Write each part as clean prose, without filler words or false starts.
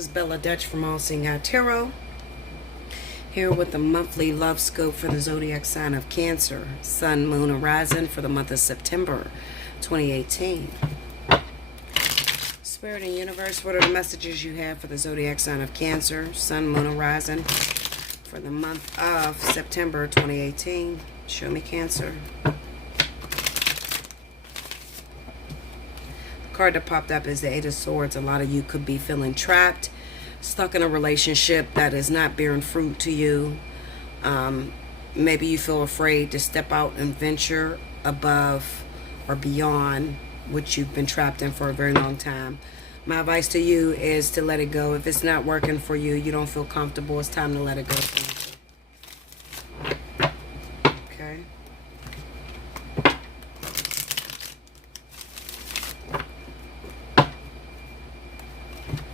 is Bella Dutch from Allseeingeyetarot, here with the monthly love scope for the zodiac sign of Cancer, Sun, Moon, Horizon for the month of September 2018. Spirit and Universe, what are the messages you have for the zodiac sign of Cancer, Sun, Moon, Horizon for the month of September 2018? Show me Cancer. Card that popped up is the Eight of Swords. A lot of you could be feeling trapped, stuck in a relationship that is not bearing fruit to you. Maybe you feel afraid to step out and venture above or beyond what you've been trapped in for a very long time. My advice to you is to let it go. If it's not working for you, you don't feel comfortable, it's time to let it go. Okay.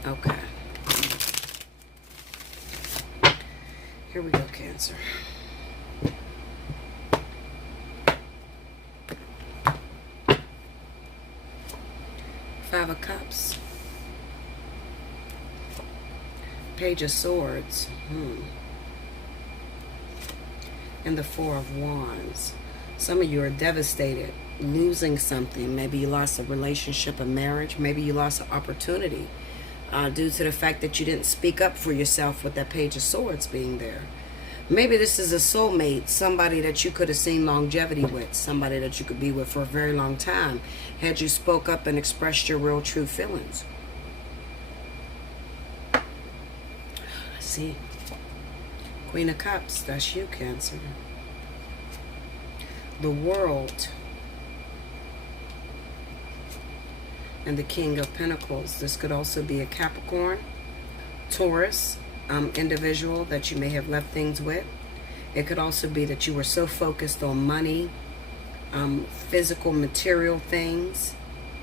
Okay. Here we go, Cancer. Five of Cups. Page of Swords. And the Four of Wands. Some of you are devastated, losing something. Maybe you lost a relationship, a marriage. Maybe you lost an opportunity. Due to the fact that you didn't speak up for yourself with that Page of Swords being there. Maybe this is a soulmate, somebody that you could have seen longevity with, somebody that you could be with for a very long time, had you spoke up and expressed your real true feelings. See, Queen of Cups, that's you, Cancer. The World. And the King of Pentacles. This could also be a Capricorn, Taurus, individual that you may have left things with. It could also be that you were so focused on money, physical, material things,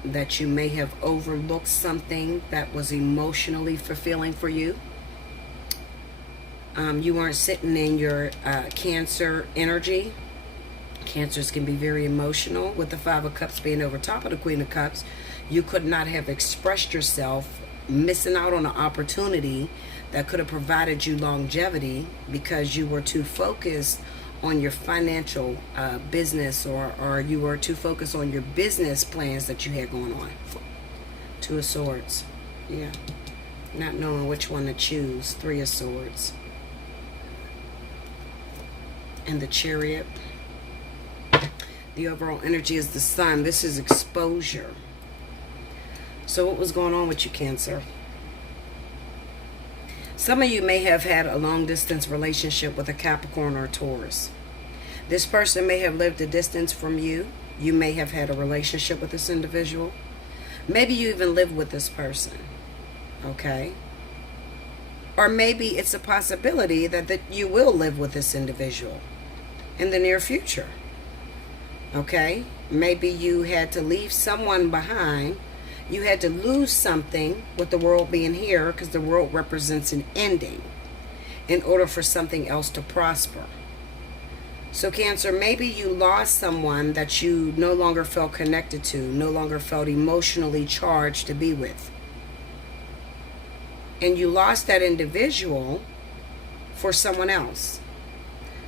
that you may have overlooked something that was emotionally fulfilling for you. You weren't sitting in your Cancer energy. Cancers can be very emotional. With the Five of Cups being over top of the Queen of Cups, you could not have expressed yourself, missing out on an opportunity that could have provided you longevity because you were too focused on your financial business, or you were too focused on your business plans that you had going on. Two of Swords. Yeah. Not knowing which one to choose. Three of Swords. And the Chariot. The overall energy is the Sun. This is exposure. So what was going on with you, Cancer? Some of you may have had a long distance relationship with a Capricorn or a Taurus. This person may have lived a distance from you. You may have had a relationship with this individual. Maybe you even lived with this person. Okay? Or maybe it's a possibility that you will live with this individual in the near future. Okay? Maybe you had to leave someone behind. You had to lose something, with the world being here, because the world represents an ending, in order for something else to prosper. So Cancer, maybe you lost someone that you no longer felt connected to, no longer felt emotionally charged to be with. And you lost that individual for someone else,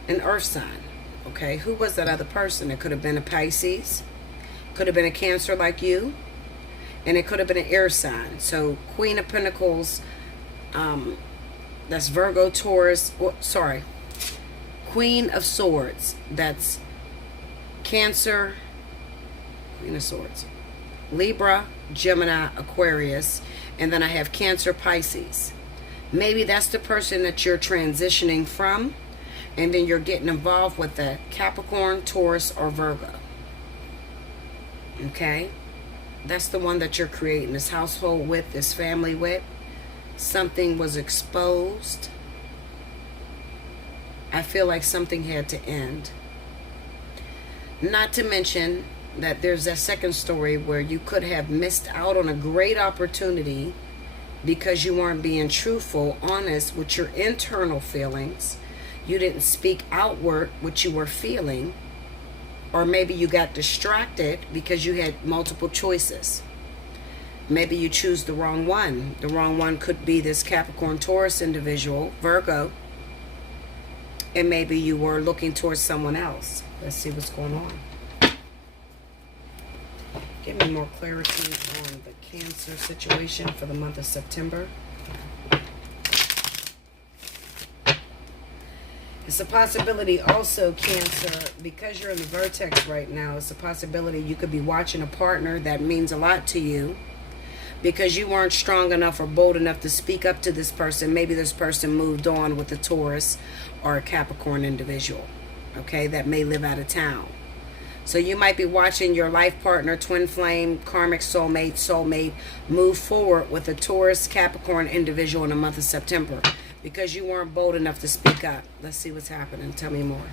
an earth sign. Okay, who was that other person? It could have been a Pisces, could have been a Cancer like you, and it could have been an air sign. So Queen of Pentacles, that's Virgo, Taurus, Queen of Swords, that's Cancer, Queen of Swords, Libra, Gemini, Aquarius, and then I have Cancer, Pisces. Maybe that's the person that you're transitioning from, and then you're getting involved with the Capricorn, Taurus, or Virgo. Okay? That's the one that you're creating this household with, this family with. Something was exposed. I feel like something had to end. Not to mention that there's that second story where you could have missed out on a great opportunity because you weren't being truthful, honest with your internal feelings. You didn't speak outward what you were feeling. Or maybe you got distracted because you had multiple choices. Maybe you choose the wrong one. The wrong one could be this Capricorn Taurus individual, Virgo. And maybe you were looking towards someone else. Let's see what's going on. Give me more clarity on the Cancer situation for the month of September. It's a possibility also, Cancer, because you're in the vertex right now, it's a possibility you could be watching a partner that means a lot to you because you weren't strong enough or bold enough to speak up to this person. Maybe this person moved on with a Taurus or a Capricorn individual, okay, that may live out of town. So you might be watching your life partner, twin flame, karmic soulmate move forward with a Taurus, Capricorn individual in the month of September because you weren't bold enough to speak up. Let's see what's happening. Tell me more.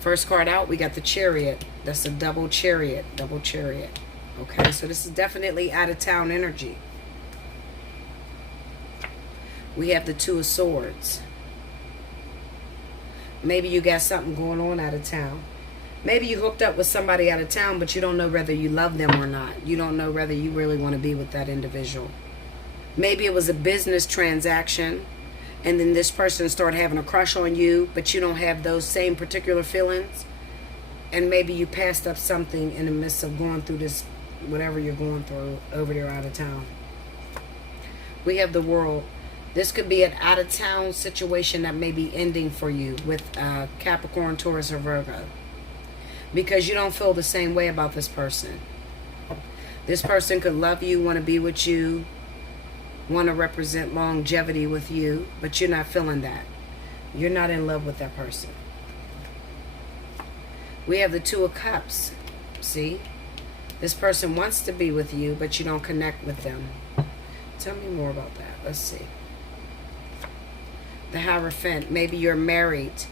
First card out, we got the Chariot. That's a double chariot. Double chariot. Okay, so this is definitely out of town energy. We have the Two of Swords. Maybe you got something going on out of town. Maybe you hooked up with somebody out of town, but you don't know whether you love them or not. You don't know whether you really want to be with that individual. Maybe it was a business transaction, and then this person started having a crush on you, but you don't have those same particular feelings. And maybe you passed up something in the midst of going through this, whatever you're going through over there out of town. We have the World. This could be an out of town situation that may be ending for you with Capricorn, Taurus, or Virgo. Because you don't feel the same way about this person. This person could love you, want to be with you, want to represent longevity with you, but you're not feeling that. You're not in love with that person. We have the Two of Cups. See? This person wants to be with you, but you don't connect with them. Tell me more about that. Let's see. The Hierophant. Maybe you're married.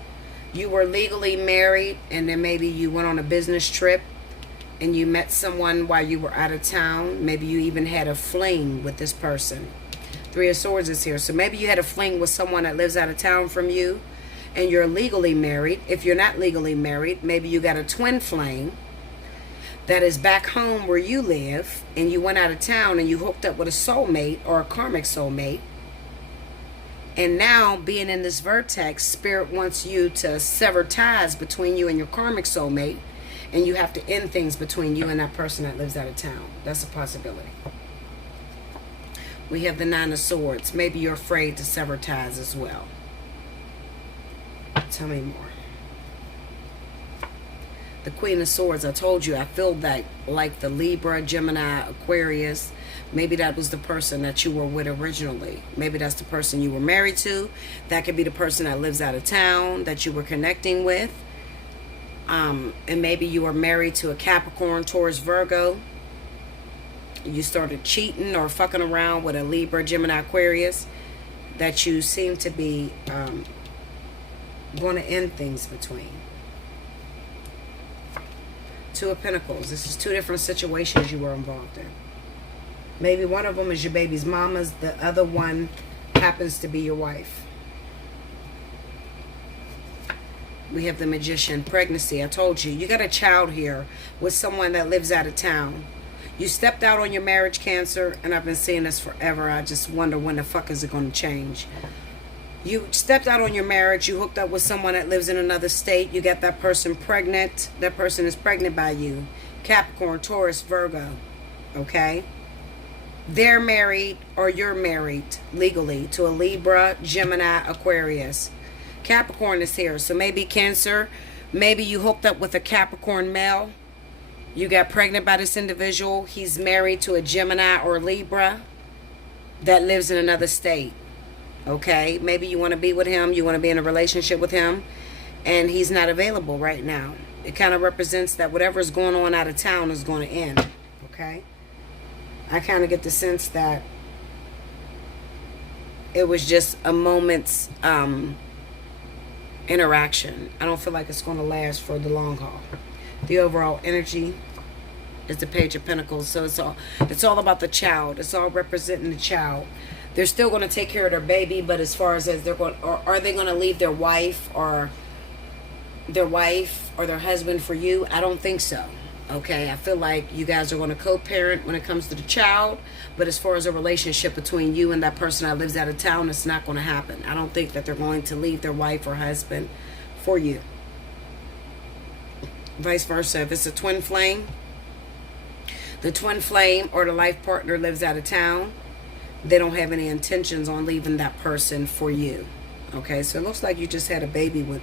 You were legally married, and then maybe you went on a business trip and you met someone while you were out of town. Maybe you even had a fling with this person. Three of Swords is here. So maybe you had a fling with someone that lives out of town from you and you're legally married. If you're not legally married, maybe you got a twin flame that is back home where you live and you went out of town and you hooked up with a soulmate or a karmic soulmate. And now, being in this vertex, Spirit wants you to sever ties between you and your karmic soulmate. And you have to end things between you and that person that lives out of town. That's a possibility. We have the Nine of Swords. Maybe you're afraid to sever ties as well. Tell me more. The Queen of Swords. I told you, I feel that like the Libra, Gemini, Aquarius. Maybe that was the person that you were with originally. Maybe that's the person you were married to. That could be the person that lives out of town that you were connecting with. And maybe you were married to a Capricorn, Taurus, Virgo. You started cheating or fucking around with a Libra, Gemini, Aquarius. That you seem to be going to end things between. Two of Pentacles. This is two different situations you were involved in. Maybe one of them is your baby's mama's. The other one happens to be your wife. We have the Magician. Pregnancy. I told you. You got a child here with someone that lives out of town. You stepped out on your marriage, Cancer, and I've been seeing this forever. I just wonder when the fuck is it going to change. You stepped out on your marriage. You hooked up with someone that lives in another state. You got that person pregnant. That person is pregnant by you. Capricorn, Taurus, Virgo. Okay? They're married or you're married legally to a Libra, Gemini, Aquarius. Capricorn is here. So maybe Cancer, maybe you hooked up with a Capricorn male. You got pregnant by this individual. He's married to a Gemini or Libra that lives in another state. Okay? Maybe you want to be with him. You want to be in a relationship with him. And he's not available right now. It kind of represents that whatever's going on out of town is going to end. Okay? I kind of get the sense that it was just a moment's interaction. I don't feel like it's going to last for the long haul. The overall energy is the Page of Pentacles. So it's all about the child. It's all representing the child. They're still going to take care of their baby, but as far as they're going, or are they going to leave their wife or their husband for you? I don't think so. Okay, I feel like you guys are going to co-parent when it comes to the child, but as far as a relationship between you and that person that lives out of town, it's not going to happen. I don't think that they're going to leave their wife or husband for you. Vice versa, if it's a twin flame, the twin flame or the life partner lives out of town, they don't have any intentions on leaving that person for you. Okay, so it looks like you just had a baby with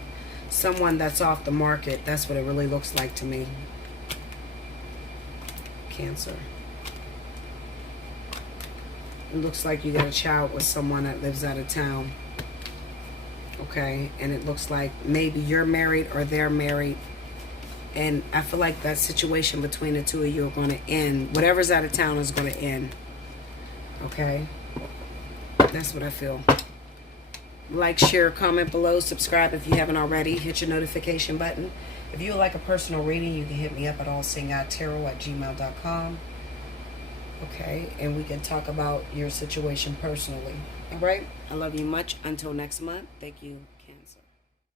someone that's off the market. That's what it really looks like to me. Cancer. It looks like you got a child with someone that lives out of town. Okay, and it looks like maybe you're married or they're married. And I feel like that situation between the two of you are going to end. Whatever's out of town is going to end. Okay? That's what I feel. Like, share, comment below. Subscribe if you haven't already. Hit your notification button. If you would like a personal reading, you can hit me up at allseeingeyetarot@gmail.com. Okay? And we can talk about your situation personally. All right? I love you much. Until next month. Thank you.